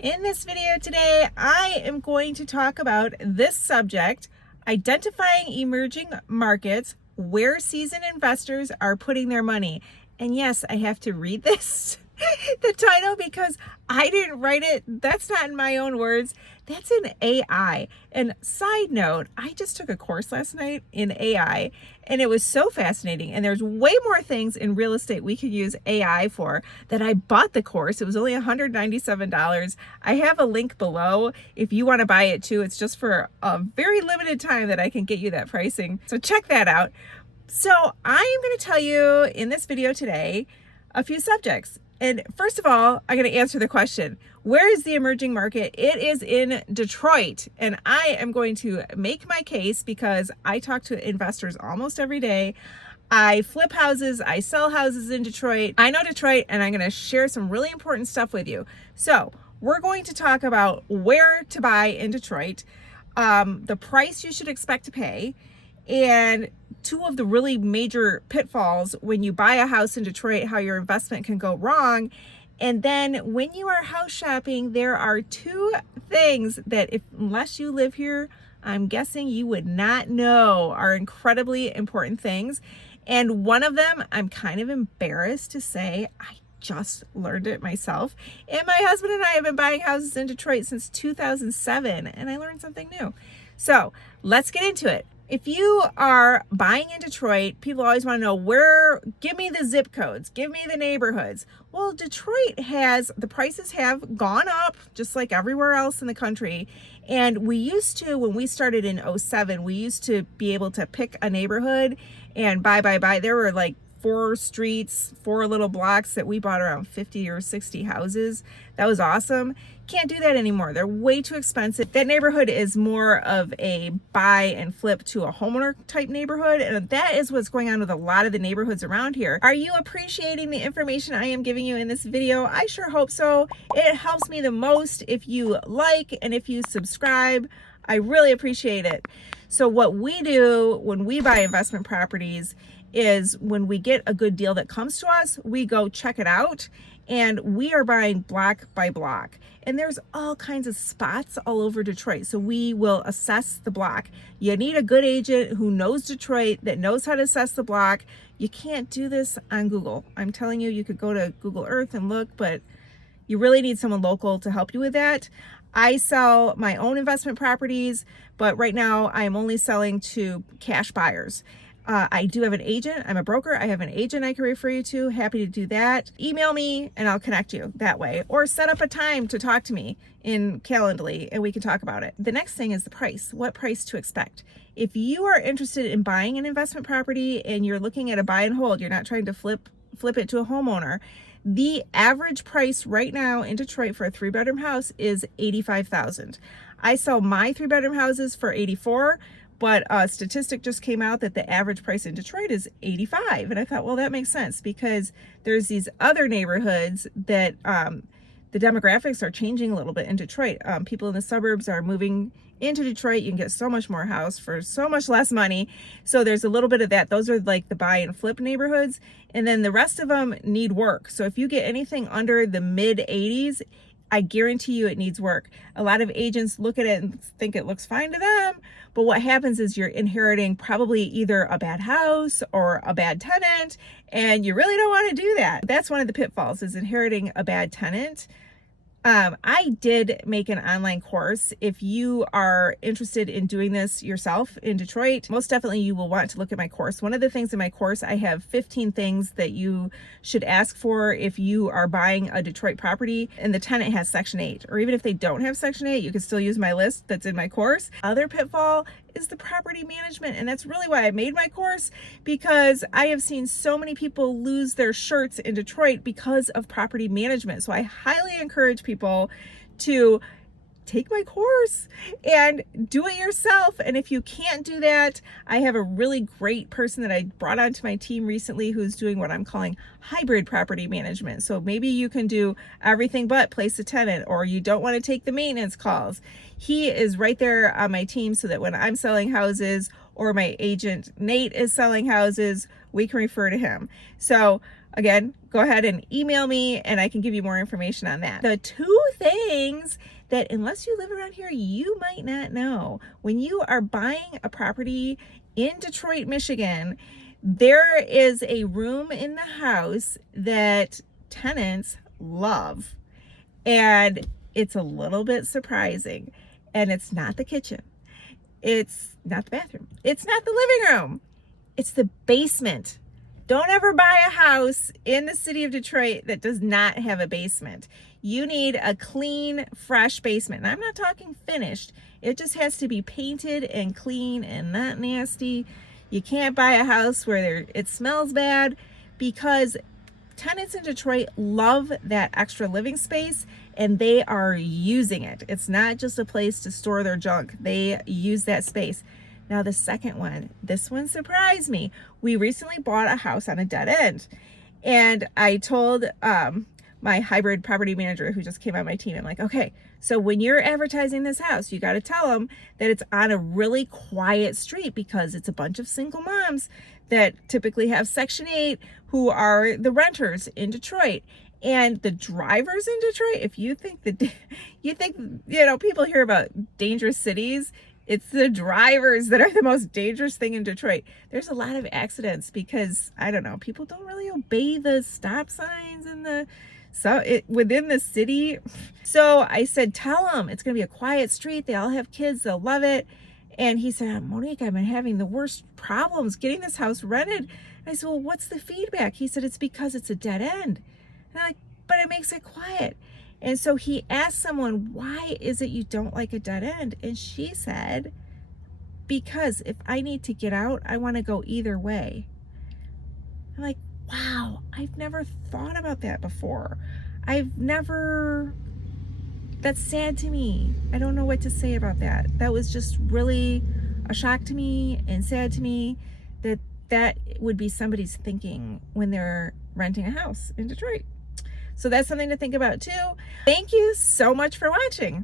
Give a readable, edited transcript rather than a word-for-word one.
In this video today, I am going to talk about this subject, identifying emerging markets, where seasoned investors are putting their money. And yes, I have to read this, the title, because I didn't write it. That's not in my own words. That's in AI. And side note, I just took a course last night in AI and it was so fascinating. And there's way more things in real estate we could use AI for that I bought the course. It was only $197. I have a link below if you want to buy it too. It's just for a very limited time that I can get you that pricing. So check that out. So I am going to tell you in this video today a few subjects. And first of all, I'm going to answer the question, where is the emerging market? It is in Detroit. And I am going to make my case because I talk to investors almost every day. I flip houses, I sell houses in Detroit. I know Detroit, and I'm going to share some really important stuff with you. So we're going to talk about where to buy in Detroit, the price you should expect to pay, and two of the really major pitfalls when you buy a house in Detroit, how your investment can go wrong. And then when you are house shopping, there are two things that unless you live here, I'm guessing you would not know are incredibly important things. And one of them, I'm kind of embarrassed to say, I just learned it myself. And my husband and I have been buying houses in Detroit since 2007, and I learned something new. So let's get into it. If you are buying in Detroit, people always want to know give me the zip codes, give me the neighborhoods. Well, Detroit the prices have gone up just like everywhere else in the country. And we used to, when we started in 2007, we used to be able to pick a neighborhood and buy. There were like 4 streets, 4 little blocks that we bought around 50 or 60 houses. That was awesome. Can't do that anymore. They're way too expensive. That neighborhood is more of a buy and flip to a homeowner type neighborhood. And that is what's going on with a lot of the neighborhoods around here. Are you appreciating the information I am giving you in this video? I sure hope so. It helps me the most if you like and if you subscribe. I really appreciate it. So what we do when we buy investment properties is when we get a good deal that comes to us, we go check it out, and we are buying block by block. And there's all kinds of spots all over Detroit. So we will assess the block. You need a good agent who knows Detroit, that knows how to assess the block. You can't do this on Google. I'm telling you, you could go to Google Earth and look, but you really need someone local to help you with that. I sell my own investment properties, but right now I am only selling to cash buyers. I do have an agent. I'm a broker. I have an agent I can refer you to. Happy to do that. Email me and I'll connect you that way, or set up a time to talk to me in Calendly and we can talk about it. The next thing is the price. What price to expect? If you are interested in buying an investment property and you're looking at a buy and hold, you're not trying to flip it to a homeowner, the average price right now in Detroit for a 3-bedroom house is $85,000. I sell my 3-bedroom houses for $84,000. But a statistic just came out that the average price in Detroit is $85,000. And I thought, well, that makes sense because there's these other neighborhoods that the demographics are changing a little bit in Detroit. People in the suburbs are moving into Detroit. You can get so much more house for so much less money. So there's a little bit of that. Those are like the buy and flip neighborhoods. And then the rest of them need work. So if you get anything under the mid 80s, I guarantee you it needs work. A lot of agents look at it and think it looks fine to them, but what happens is you're inheriting probably either a bad house or a bad tenant, and you really don't want to do that. That's one of the pitfalls, is inheriting a bad tenant. I did make an online course. If you are interested in doing this yourself in Detroit, most definitely you will want to look at my course. One of the things in my course, I have 15 things that you should ask for if you are buying a Detroit property and the tenant has Section 8, or even if they don't have Section 8, you can still use my list that's in my course. Other pitfall is the property management, and that's really why I made my course, because I have seen so many people lose their shirts in Detroit because of property management. So I highly encourage people to take my course and do it yourself. And if you can't do that, I have a really great person that I brought onto my team recently who's doing what I'm calling hybrid property management. So maybe you can do everything but place a tenant, or you don't want to take the maintenance calls. He is right there on my team so that when I'm selling houses or my agent Nate is selling houses, we can refer to him. So again, go ahead and email me and I can give you more information on that. The two things that, unless you live around here, you might not know. When you are buying a property in Detroit, Michigan, there is a room in the house that tenants love. And it's a little bit surprising. And it's not the kitchen. It's not the bathroom. It's not the living room. It's the basement. Don't ever buy a house in the city of Detroit that does not have a basement. You need a clean, fresh basement. And I'm not talking finished. It just has to be painted and clean and not nasty. You can't buy a house where it smells bad, because tenants in Detroit love that extra living space and they are using it. It's not just a place to store their junk. They use that space. Now the second one, this one surprised me. We recently bought a house on a dead end, and I told my hybrid property manager who just came on my team, I'm like, okay, so when you're advertising this house, you got to tell them that it's on a really quiet street, because it's a bunch of single moms that typically have Section 8 who are the renters in Detroit. And the drivers in Detroit, if you think people hear about dangerous cities, it's the drivers that are the most dangerous thing in Detroit. There's a lot of accidents because, I don't know, people don't really obey the stop signs and within the city. So I said, tell them it's going to be a quiet street. They all have kids. They'll love it. And he said, Monique, I've been having the worst problems getting this house rented. And I said, well, what's the feedback? He said, it's because it's a dead end. And I'm like, but it makes it quiet. And so he asked someone, why is it you don't like a dead end? And she said, because if I need to get out, I want to go either way. I'm like, wow, I've never thought about that before. That's sad to me. I don't know what to say about that. That was just really a shock to me and sad to me that would be somebody's thinking when they're renting a house in Detroit. So that's something to think about too. Thank you so much for watching.